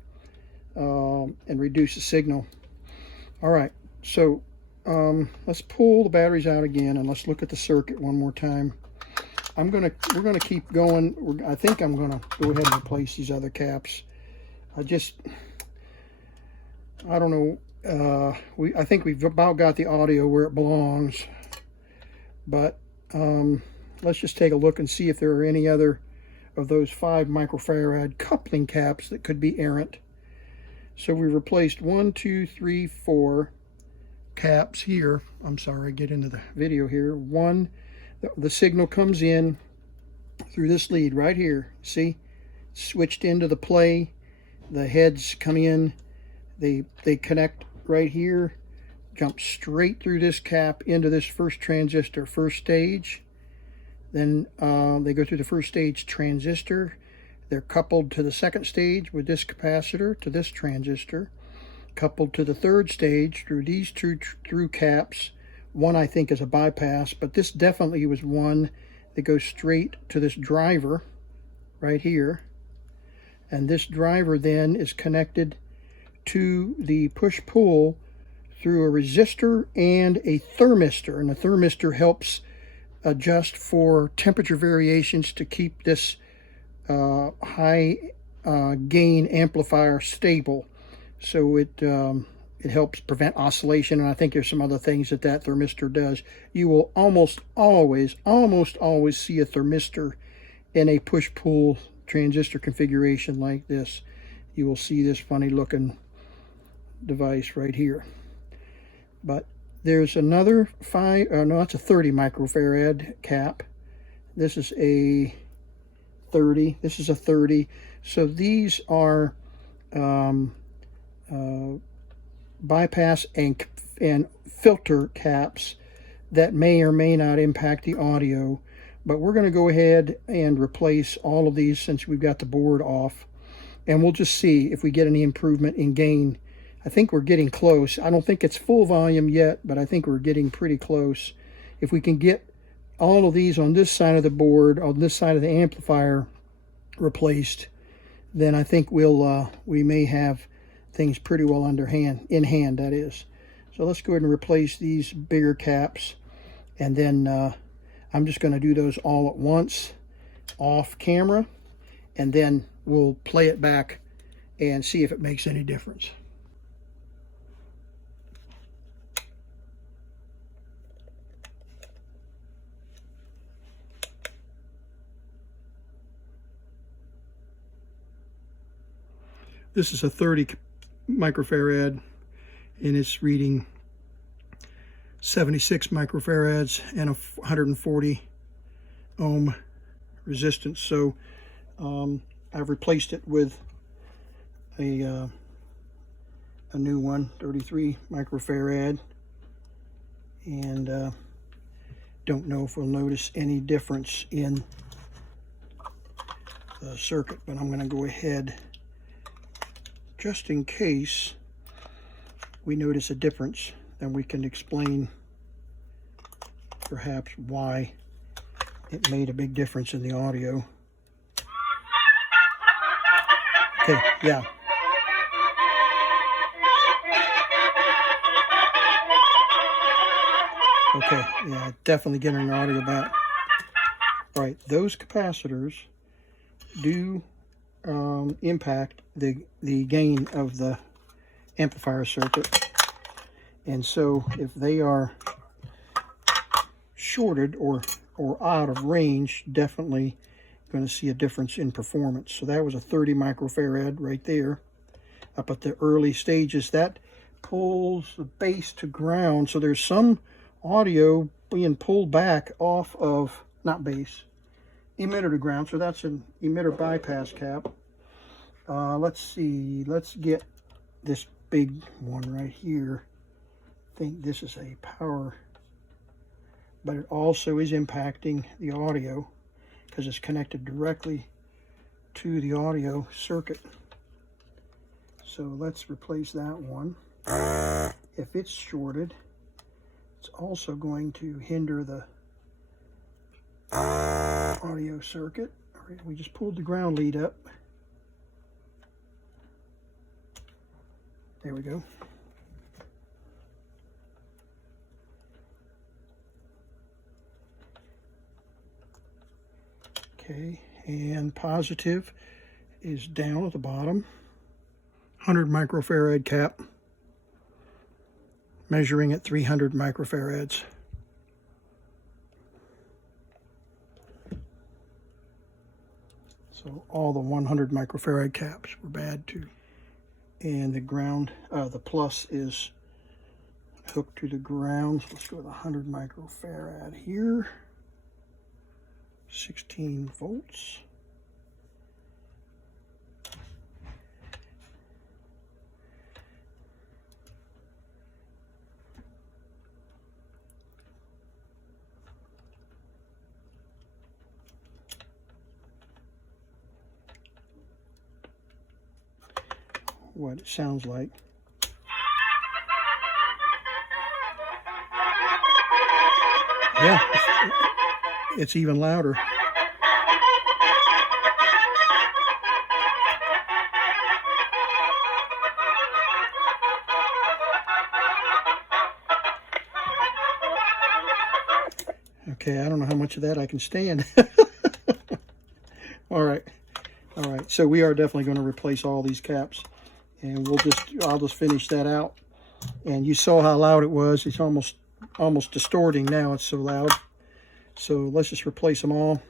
and reduce the signal. All right, so let's pull the batteries out again and let's look at the circuit one more time. We're gonna keep going. I think I'm gonna go ahead and replace these other caps. I don't know. I think we've about got the audio where it belongs, but let's just take a look and see if there are any other of those 5 microfarad coupling caps that could be errant. So we replaced 1, 2, 3, 4 caps here. I'm sorry, get into the video here. The signal comes in through this lead right here. See, switched into the play. The heads come in. They connect right here, jump straight through this cap into this first transistor, first stage. Then they go through the first stage transistor. They're coupled to the second stage with this capacitor to this transistor, coupled to the third stage through these two through caps. One I think is a bypass, but this definitely was one that goes straight to this driver right here. And this driver then is connected to the push-pull through a resistor and a thermistor. And the thermistor helps adjust for temperature variations to keep this high gain amplifier stable. So it helps prevent oscillation, and I think there's some other things that thermistor does. You will almost always see a thermistor in a push-pull transistor configuration like this. You will see this funny looking device right here. But there's another that's a 30 microfarad cap. This is a 30. This is a 30. So these are bypass and filter caps that may or may not impact the audio, but we're going to go ahead and replace all of these since we've got the board off, and we'll just see if we get any improvement in gain. I think we're getting close. I don't think it's full volume yet, but I think we're getting pretty close. If we can get all of these on this side of the board, on this side of the amplifier replaced, then I think we may have things pretty well in hand, that is. So let's go ahead and replace these bigger caps, and then I'm just going to do those all at once off camera, and then we'll play it back and see if it makes any difference. This is a 30 microfarad, and it's reading 76 microfarads and a 140 ohm resistance. So I've replaced it with a new one, 33 microfarad, and don't know if we'll notice any difference in the circuit, but I'm going to go ahead just in case we notice a difference. Then we can explain perhaps why it made a big difference in the audio. Okay, yeah. Okay, yeah, definitely getting an audio back. All right, those capacitors do impact the gain of the amplifier circuit. And so if they are shorted or out of range, definitely going to see a difference in performance. So that was a 30 microfarad right there. Up at the early stages, that pulls the base to ground. So there's some audio being pulled back off of, not base, emitter to ground. So that's an emitter bypass cap. Let's see, let's get this big one right here. I think this is a power, but it also is impacting the audio because it's connected directly to the audio circuit. So let's replace that one. If it's shorted, it's also going to hinder the audio circuit. All right, we just pulled the ground lead up. There we go. Okay, and positive is down at the bottom. 100 microfarad cap, measuring at 300 microfarads. So all the 100 microfarad caps were bad too. And the ground, the plus is hooked to the ground. So let's go with 100 microfarad here. 16 volts. What it sounds like. Yeah, it's even louder. Okay, I don't know how much of that I can stand. All right. So we are definitely going to replace all these caps, and I'll just finish that out. And you saw how loud it was. It's almost distorting now. It's so loud. So let's just replace them all,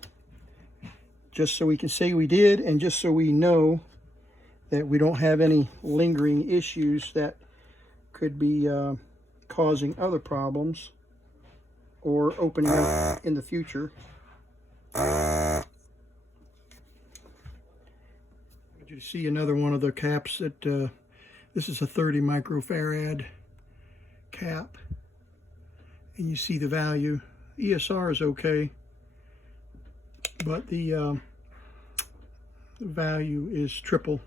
just so we can say we did, and just so we know that we don't have any lingering issues that could be causing other problems or opening up in the future. You see another one of the caps that this is a 30 microfarad cap, and you see the value. ESR is okay, but the value is triple,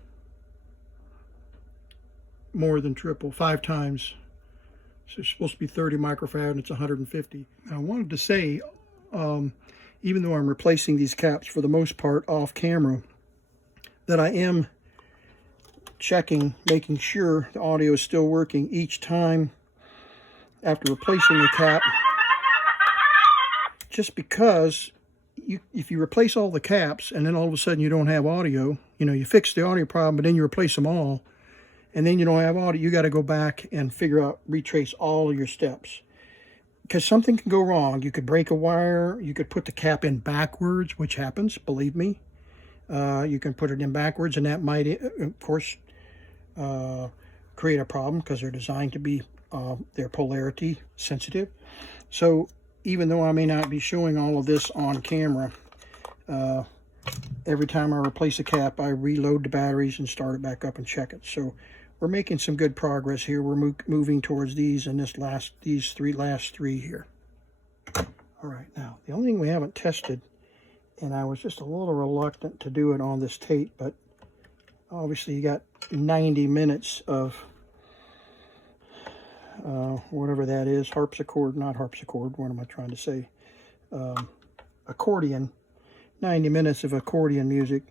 more than triple, 5 times. So it's supposed to be 30 microfarad and it's 150. Now, I wanted to say, even though I'm replacing these caps for the most part off camera, that I am checking, making sure the audio is still working each time after replacing the cap. Just because if you replace all the caps and then all of a sudden you don't have audio, you fix the audio problem, but then you replace them all, and then you don't have audio, you got to go back and retrace all of your steps. Because something can go wrong. You could break a wire, you could put the cap in backwards, which happens, believe me. You can put it in backwards, and that might, of course, create a problem because they're designed to be, they're polarity sensitive. So even though I may not be showing all of this on camera, every time I replace a cap, I reload the batteries and start it back up and check it. So we're making some good progress here. We're moving towards these and these last three here. All right, now the only thing we haven't tested, and I was just a little reluctant to do it on this tape, but obviously you got 90 minutes of whatever that is, not harpsichord, what am I trying to say? Accordion, 90 minutes of accordion music.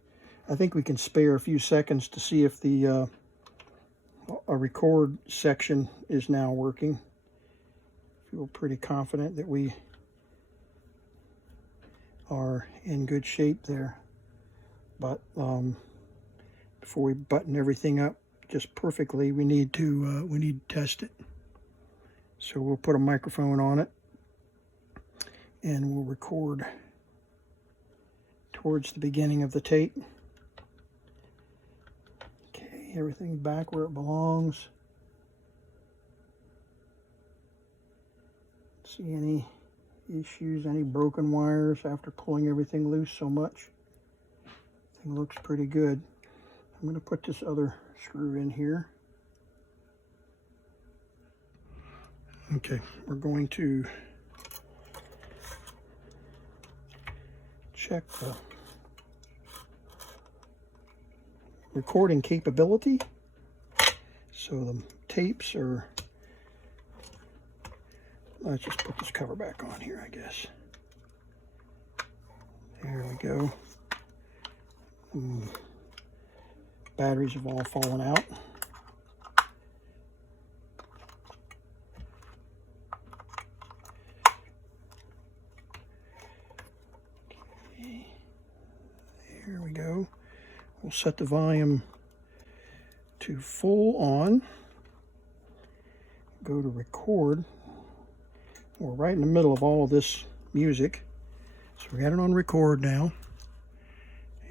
I think we can spare a few seconds to see if the a record section is now working. I feel pretty confident that we are in good shape there, but before we button everything up just perfectly, we need to test it. So we'll put a microphone on it, and we'll record towards the beginning of the tape. Okay, everything's back where it belongs. See any issues, any broken wires after pulling everything loose so much. Everything looks pretty good. I'm going to put this other screw in here. Okay, we're going to check the recording capability. So the tapes are, let's just put this cover back on here, I guess. There we go. Batteries have all fallen out. Okay. There we go. We'll set the volume to full on. Go to record. We're right in the middle of all of this music. So we got it on record now.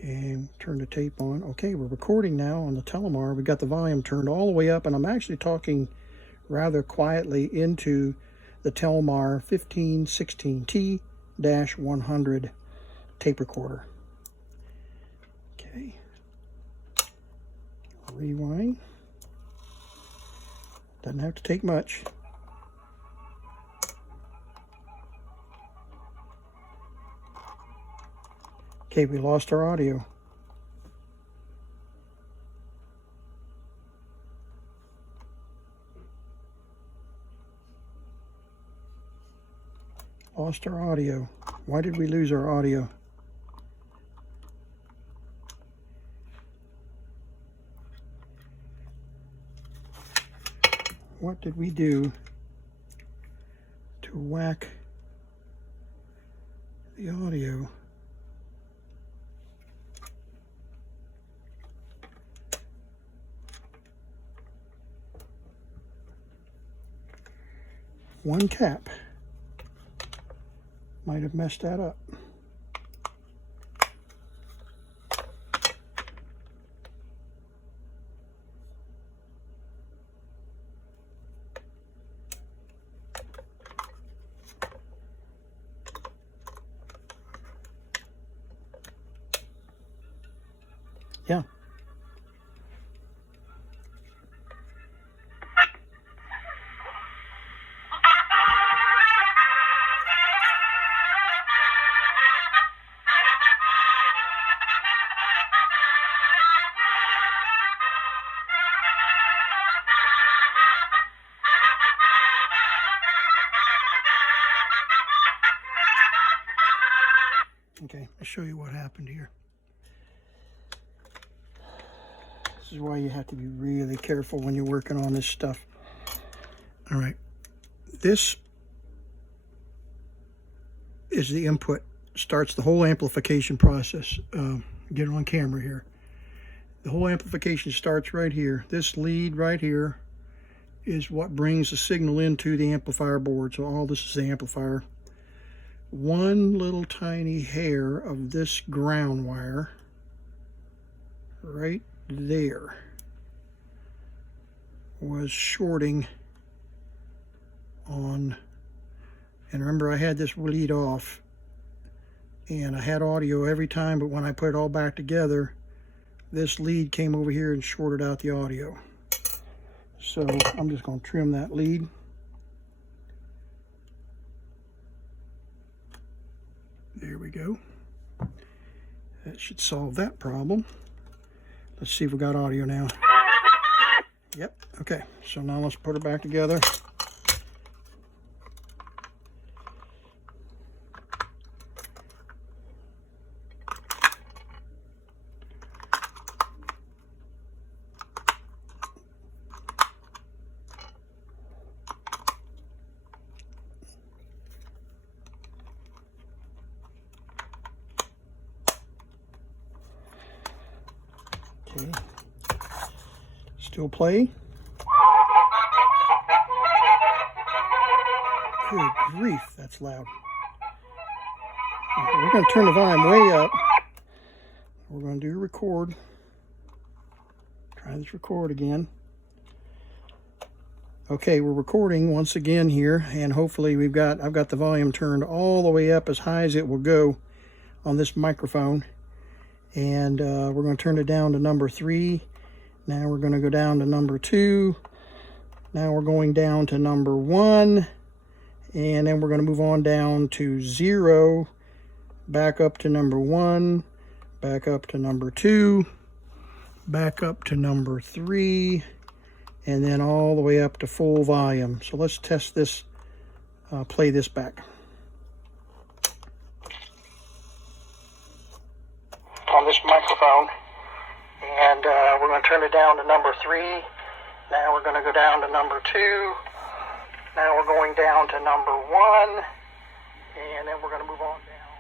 And turn the tape on. Okay, we're recording now on the Telmar. We got the volume turned all the way up, and I'm actually talking rather quietly into the Telmar 1516T-100 tape recorder. Okay. Rewind. Doesn't have to take much. Okay, we lost our audio. Lost our audio. Why did we lose our audio? What did we do to whack the audio? One cap might have messed that up. Yeah. Okay, I'll show you what happened here. This is why you have to be really careful when you're working on this stuff. All right, this is the input. Starts the whole amplification process. Get it on camera here. The whole amplification starts right here. This lead right here is what brings the signal into the amplifier board. So all this is the amplifier. One little tiny hair of this ground wire right there was shorting on, and remember I had this lead off and I had audio every time, but when I put it all back together, this lead came over here and shorted out the audio. So I'm just going to trim that lead. There we go. That should solve that problem. Let's see if we got audio now. Yep, okay. So now let's put it back together. Okay. Still play. Good grief, that's loud. We're going to turn the volume way up. We're going to do record. Try this record again. Okay, we're recording once again here, and hopefully I've got the volume turned all the way up as high as it will go on this microphone. And we're going to turn it down to number 3. Now we're going to go down to number 2. Now we're going down to number 1. And then we're going to move on down to 0. Back up to number 1. Back up to number 2. Back up to number 3. And then all the way up to full volume. So let's test this, play this back. On this microphone. And we're going to turn it down to number 3. Now we're going to go down to number 2. Now we're going down to number 1. And then we're going to move on down.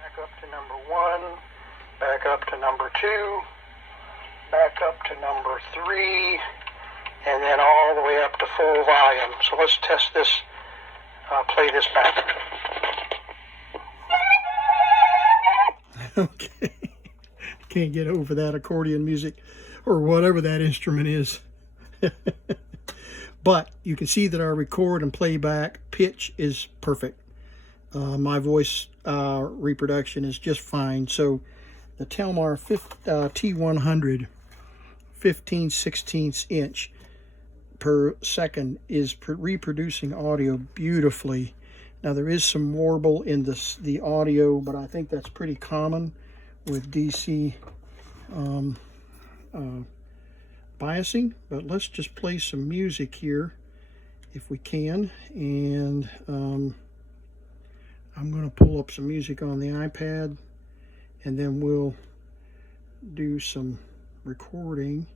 Back up to number 1. Back up to number 2. Back up to number 3, and then all the way up to full volume. So let's test this, play this back. Okay, can't get over that accordion music, or whatever that instrument is. But you can see that our record and playback pitch is perfect. My voice reproduction is just fine. So the Telmar T100 15/16 inch per second is reproducing audio beautifully. Now there is some warble in the audio, but I think that's pretty common with DC biasing. But let's just play some music here if we can, and I'm going to pull up some music on the iPad, and then we'll do some recording.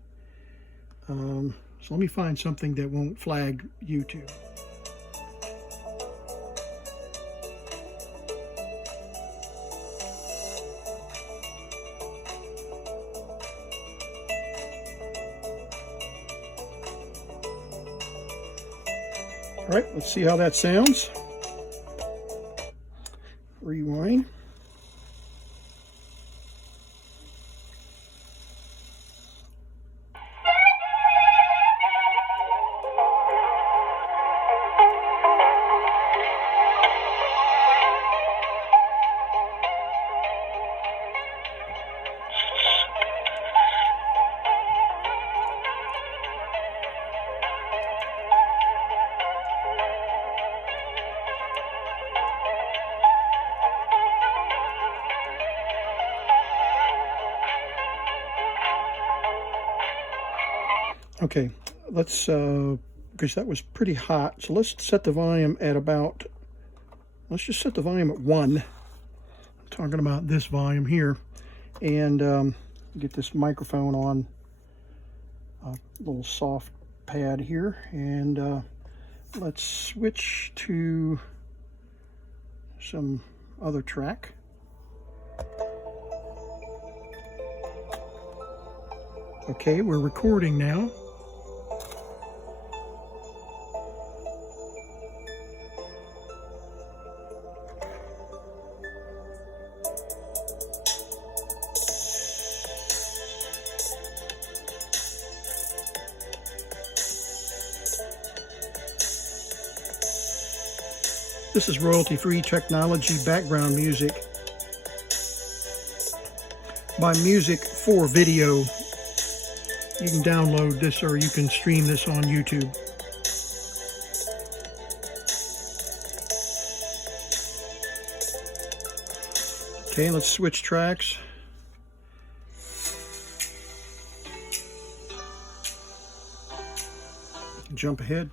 So let me find something that won't flag YouTube. All right, let's see how that sounds. Rewind. Okay, let's, because that was pretty hot, so let's set the volume at about, let's just set the volume at 1. I'm talking about this volume here, and get this microphone on a little soft pad here, and let's switch to some other track. Okay, we're recording now. This is royalty-free technology background music. By music for video, you can download this or you can stream this on YouTube. Okay, let's switch tracks. Jump ahead.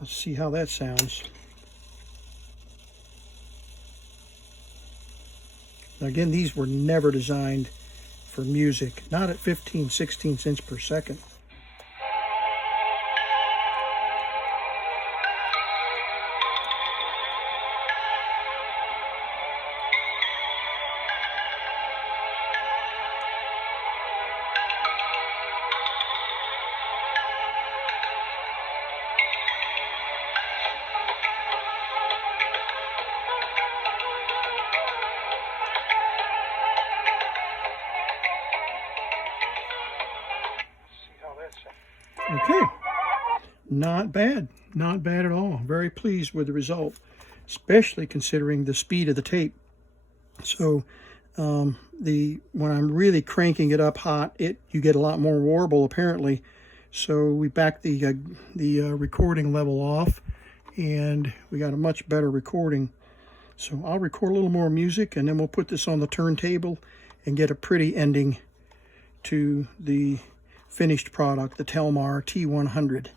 Let's see how that sounds. Now again, these were never designed for music, not at 15, 16 cents per second. Okay, not bad at all. Very pleased with the result, especially considering the speed of the tape. So when I'm really cranking it up hot, you get a lot more warble apparently. So we backed the recording level off, and we got a much better recording. So I'll record a little more music, and then we'll put this on the turntable and get a pretty ending to the finished product, the Telmar T100.